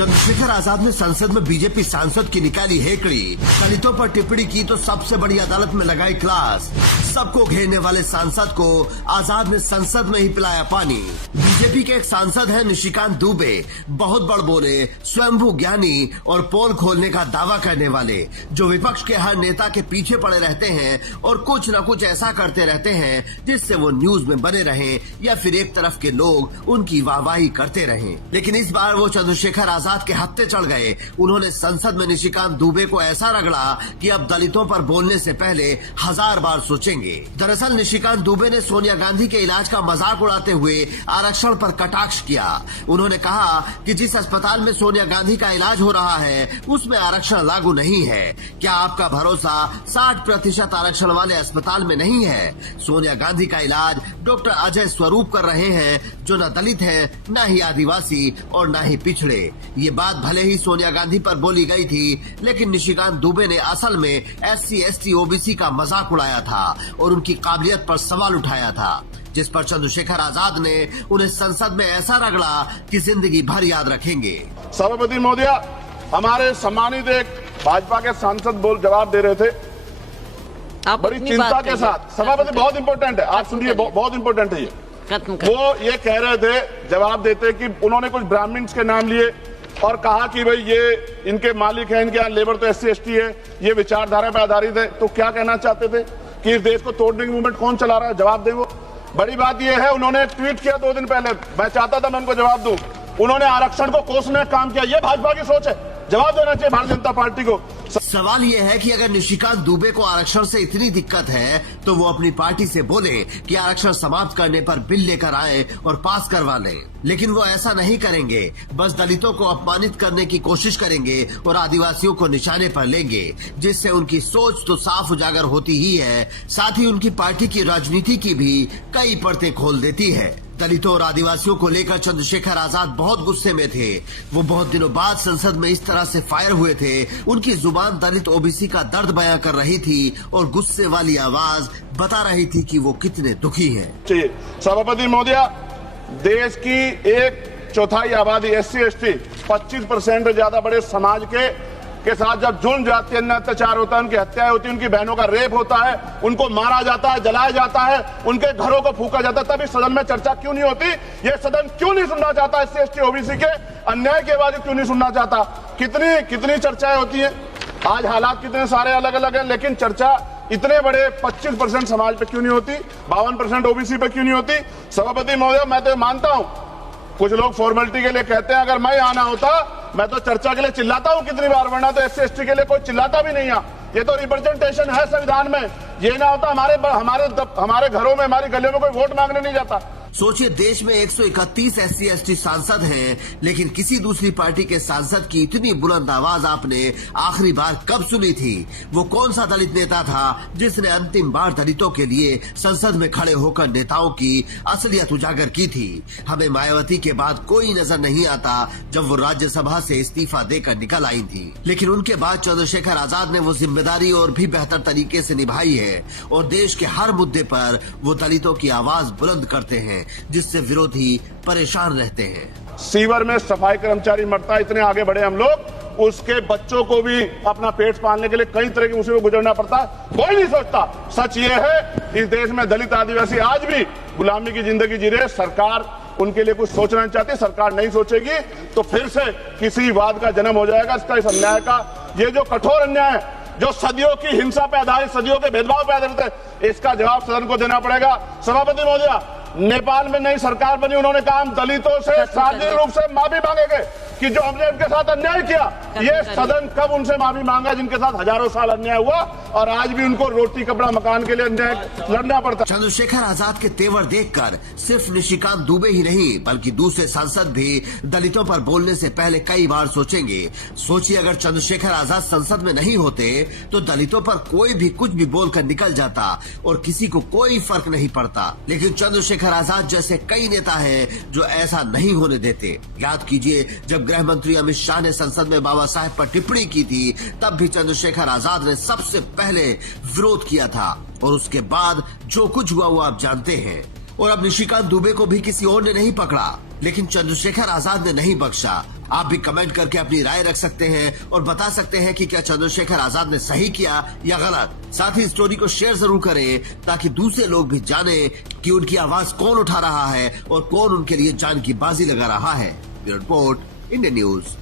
चंद्रशेखर आजाद ने संसद में बीजेपी सांसद की निकाली हेकड़ी, दलितों पर टिप्पणी की तो सबसे बड़ी अदालत में लगाई क्लास। सबको घेरने वाले सांसद को आजाद ने संसद में ही पिलाया पानी। बीजेपी के एक सांसद हैं निशिकांत दुबे, बहुत बड़ बोले, स्वयंभू ज्ञानी और पोल खोलने का दावा करने वाले, जो विपक्ष के हर नेता के पीछे पड़े रहते हैं और कुछ न कुछ ऐसा करते रहते हैं जिससे वो न्यूज में बने रहें या फिर एक तरफ के लोग उनकी वाहवाही करते रहें। लेकिन इस बार वो चंद्रशेखर आजाद के हत्थे चढ़ गए। उन्होंने संसद में निशिकांत दुबे को ऐसा रगड़ा कि अब दलितों पर बोलने से पहले 1000 बार सोचेंगे। दरअसल निशिकांत दुबे ने सोनिया गांधी के इलाज का मजाक उड़ाते हुए आरक्षण पर कटाक्ष किया। उन्होंने कहा कि जिस अस्पताल में सोनिया गांधी का इलाज हो रहा है उसमें आरक्षण लागू नहीं है। क्या आपका भरोसा 60% आरक्षण वाले अस्पताल में नहीं है? सोनिया गांधी का इलाज डॉक्टर अजय स्वरूप कर रहे हैं, जो न दलित है, न ही आदिवासी और न ही पिछड़े। ये बात भले ही सोनिया गांधी पर बोली गई थी, लेकिन निशिकांत दुबे ने असल में SC, ST, OBC का मजाक उड़ाया था और उनकी काबिलियत पर सवाल उठाया था, जिस पर चंद्रशेखर आजाद ने उन्हें संसद में ऐसा रगड़ा कि जिंदगी भर याद रखेंगे। सभापति महोदय, हमारे सम्मानित एक भाजपा के सांसद जवाब दे रहे थे बड़ी चिंता के साथ। सभापति बहुत इंपॉर्टेंट है, आप सुनिए, बहुत इंपॉर्टेंट है ये। वो ये कह रहे थे जवाब देते कि उन्होंने कुछ ब्राह्मण्स के नाम लिए और कहा कि भाई ये इनके मालिक हैं, इनके यहाँ लेबर तो SC, ST है, ये विचारधारा पर आधारित है। तो क्या कहना चाहते थे कि इस देश को तोड़ने की मूवमेंट कौन चला रहा है? जवाब दें। वो बड़ी बात यह है, उन्होंने ट्वीट किया 2 दिन पहले, मैं चाहता था मैं उनको जवाब दूं, उन्होंने आरक्षण को कोसने का काम किया। ये भाजपा की सोच है, जवाब देना चाहिए भारतीय जनता पार्टी को। सवाल ये है कि अगर निशिकांत दुबे को आरक्षण से इतनी दिक्कत है तो वो अपनी पार्टी से बोले कि आरक्षण समाप्त करने पर बिल लेकर आए और पास करवा लें। लेकिन वो ऐसा नहीं करेंगे, बस दलितों को अपमानित करने की कोशिश करेंगे और आदिवासियों को निशाने पर लेंगे, जिससे उनकी सोच तो साफ उजागर होती ही है, साथ ही उनकी पार्टी की राजनीति की भी कई परतें खोल देती है। दलितों और आदिवासियों को लेकर चंद्रशेखर आजाद बहुत गुस्से में थे। वो बहुत दिनों बाद संसद में इस तरह से फायर हुए थे। उनकी जुबान दलित OBC का दर्द बयां कर रही थी और गुस्से वाली आवाज बता रही थी कि वो कितने दुखी हैं। सभापति महोदय, देश की 1/4 आबादी SC, ST 25% से ज्यादा बड़े समाज के साथ जब जुल्म जाति अन्य अत्याचार होता है, उनकी हत्याएं होती है, उनकी बहनों का रेप होता है, उनको मारा जाता है, जलाया जाता है, उनके घरों को फूका जाता है, तब इस सदन में चर्चा क्यों नहीं होती? ये सदन क्यों नहीं सुनना चाहता? SC, ST, OBC के अन्याय की आवाज क्यों नहीं सुनना चाहता? कितनी चर्चाएं होती है। आज हालात कितने सारे अलग अलग हैं, लेकिन चर्चा इतने बड़े 25% समाज पे क्यों नहीं होती? 52% OBC पे क्यों नहीं होती? सभापति महोदय, मैं तो मानता हूं कुछ लोग फॉर्मेलिटी के लिए कहते हैं, अगर मैं आना होता मैं तो चर्चा के लिए चिल्लाता हूं कितनी बार, वरना तो SC, ST के लिए कोई चिल्लाता भी नहीं है। ये तो रिप्रेजेंटेशन है संविधान में। ये ना होता हमारे घरों में, हमारी गलियों में कोई वोट मांगने नहीं जाता। सोचिए, देश में 131 SC, ST सांसद हैं, लेकिन किसी दूसरी पार्टी के सांसद की इतनी बुलंद आवाज आपने आखिरी बार कब सुनी थी? वो कौन सा दलित नेता था जिसने अंतिम बार दलितों के लिए संसद में खड़े होकर नेताओं की असलियत उजागर की थी? हमें मायावती के बाद कोई नजर नहीं आता जब वो राज्यसभा से इस्तीफा देकर निकल आई थी, लेकिन उनके बाद चंद्रशेखर आजाद ने वो जिम्मेदारी और भी बेहतर तरीके से निभाई है और देश के हर मुद्दे पर वो दलितों की आवाज बुलंद करते हैं, जिससे विरोधी परेशान रहते हैं। सीवर में सफाई कर्मचारी मरता है, इतने आगे बढ़े हम लोग, उसके बच्चों को भी अपना पेट पालने के लिए कई तरह की मुसीबत गुजरना पड़ता है, कोई नहीं सोचता। सच ये है, इस देश में दलित आदिवासी आज भी गुलामी की जिंदगी जी रहे। सरकार उनके लिए कुछ सोचना नहीं चाहती, सरकार नहीं सोचेगी तो फिर से किसी वाद का जन्म हो जाएगा। इसका, इस अन्याय का, ये जो कठोर अन्याय है, जो सदियों की हिंसा पे आधारित, सदियों के भेदभाव पे आधारित है, इसका जवाब सदन को देना पड़ेगा। सभापति महोदय, नेपाल में नई सरकार बनी, उन्होंने कहा हम दलितों से सार्वजनिक रूप से माफी मांगेंगे कि जो हमने उनके साथ अन्याय किया। ये सदन कब उनसे माफी मांगा जिनके साथ हजारों साल अन्याय हुआ और आज भी उनको रोटी कपड़ा मकान के लिए अन्याय लड़ना पड़ता। चंद्रशेखर आजाद के तेवर देखकर सिर्फ निशिकांत दुबे ही नहीं बल्कि दूसरे सांसद भी दलितों पर बोलने से पहले कई बार सोचेंगे। सोचिए, अगर चंद्रशेखर आजाद संसद में नहीं होते तो दलितों पर कोई भी कुछ भी बोलकर निकल जाता और किसी को कोई फर्क नहीं पड़ता। लेकिन चंद्रशेखर आजाद जैसे कई नेता हैं जो ऐसा नहीं होने देते। याद कीजिए, जब गृह मंत्री अमित शाह ने संसद में बाबा साहेब पर टिप्पणी की थी, तब भी चंद्रशेखर आजाद ने सबसे पहले विरोध किया था और उसके बाद जो कुछ हुआ वो आप जानते हैं। और अब निशिकांत दुबे को भी किसी और ने नहीं पकड़ा, लेकिन चंद्रशेखर आजाद ने नहीं बख्शा। आप भी कमेंट करके अपनी राय रख सकते हैं और बता सकते हैं कि क्या चंद्रशेखर आजाद ने सही किया या गलत। साथ ही स्टोरी को शेयर जरूर करें ताकि दूसरे लोग भी जाने कि उनकी आवाज कौन उठा रहा है और कौन उनके लिए जान की बाजी लगा रहा है। Bureau report, Indian news.